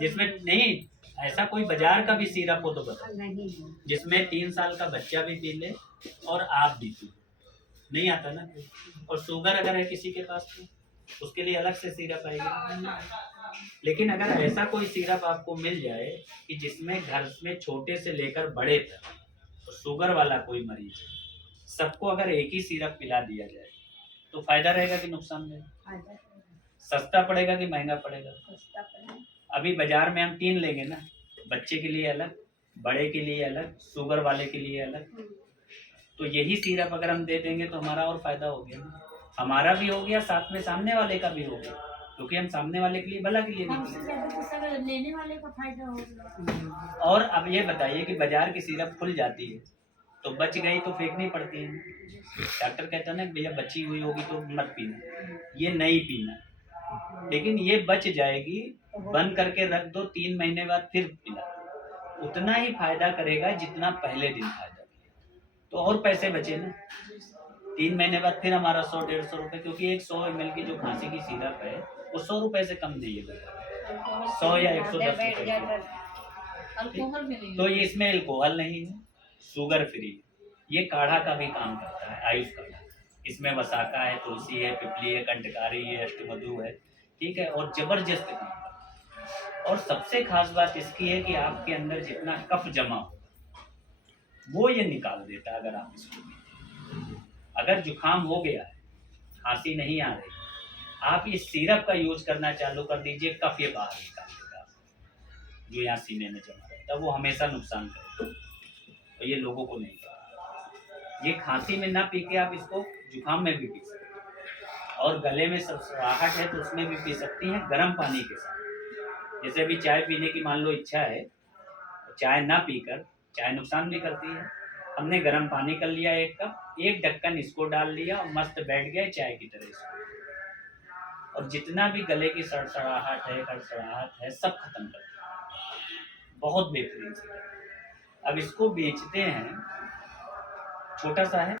जिसमें नहीं, ऐसा कोई बाजार का भी सिरप हो तो बताओ नहीं जिसमें 3 साल का बच्चा भी पी ले और आप भी पी, नहीं आता ना। और शुगर अगर है किसी के पास तो उसके लिए अलग से सिरप आएगी। लेकिन अगर ऐसा कोई सिरप आपको मिल जाए कि जिसमें घर में छोटे से लेकर बड़े तक, तो शुगर वाला कोई मरीज है, सबको अगर एक ही सिरप पिला दिया जाए तो फायदा रहेगा कि नुकसान रहेगा? सस्ता पड़ेगा कि महंगा पड़ेगा? अभी बाजार में हम 3 लेंगे ना, बच्चे के लिए अलग, बड़े के लिए अलग, शुगर वाले के लिए अलग। तो यही सिरप अगर हम दे देंगे तो हमारा और फायदा हो गया, हमारा भी हो गया, साथ में सामने वाले का भी हो गया, क्योंकि हम सामने वाले के लिए भला के लिए निकले। लेने वाले का फायदा होगा। और अब ये बताइए कि बाजार की सिरप खुल जाती है तो बच गई तो फेंकनी पड़ती है। डॉक्टर कहता है ना भैया बची हुई होगी तो मत पीना, ये नहीं पीना, लेकिन ये बच जाएगी, बंद करके रख दो, 3 महीने बाद फिर पिला दो, उतना ही फायदा करेगा जितना पहले दिन फायदा किया, तो और पैसे बचे ना। 3 महीने बाद फिर हमारा 100-150 रुपए, क्योंकि एक 100 ml की जो खांसी की सिरप है वो 100 रुपए से कम नहीं है, 100 या 110 रुपए। तो ये इसमें अल्कोहल नहीं है, शुगर फ्री, ये काढ़ा का भी काम करता है, आयुष काढ़ा। इसमें वसाका है, तुलसी है, पिपली है, कंटकारी है, अष्टमधु है, ठीक है, और जबरदस्त काम करता है। और सबसे खास बात इसकी है कि आपके अंदर जितना कफ जमा हो वो ये निकाल देता है अगर आप इसको पीते। अगर जुकाम हो गया है, खांसी नहीं आ रही, आप इस सिरप का यूज करना चालू कर दीजिए, कफ ये बाहर निकाल देगा, जो यहाँ सीने में जमा रहता है वो हमेशा नुकसान करेगा, और ये लोगों को नहीं पता। ये खांसी में ना पी के आप इसको जुकाम में भी पी सकते हैं, और गले में सरसराहट है तो उसमें भी पी सकती हैं, गर्म पानी के साथ। जैसे अभी चाय पीने की मान लो इच्छा है, चाय ना पीकर, चाय नुकसान भी करती है, हमने गर्म पानी कर लिया 1 कप, 1 ढक्कन इसको डाल लिया और मस्त बैठ गए चाय की तरह इसको, और जितना भी गले की सड़सड़ाहट है, कड़सड़ाहट है, सब खत्म कर दिया। बहुत बेहतरीन से। अब इसको बेचते हैं, छोटा सा है,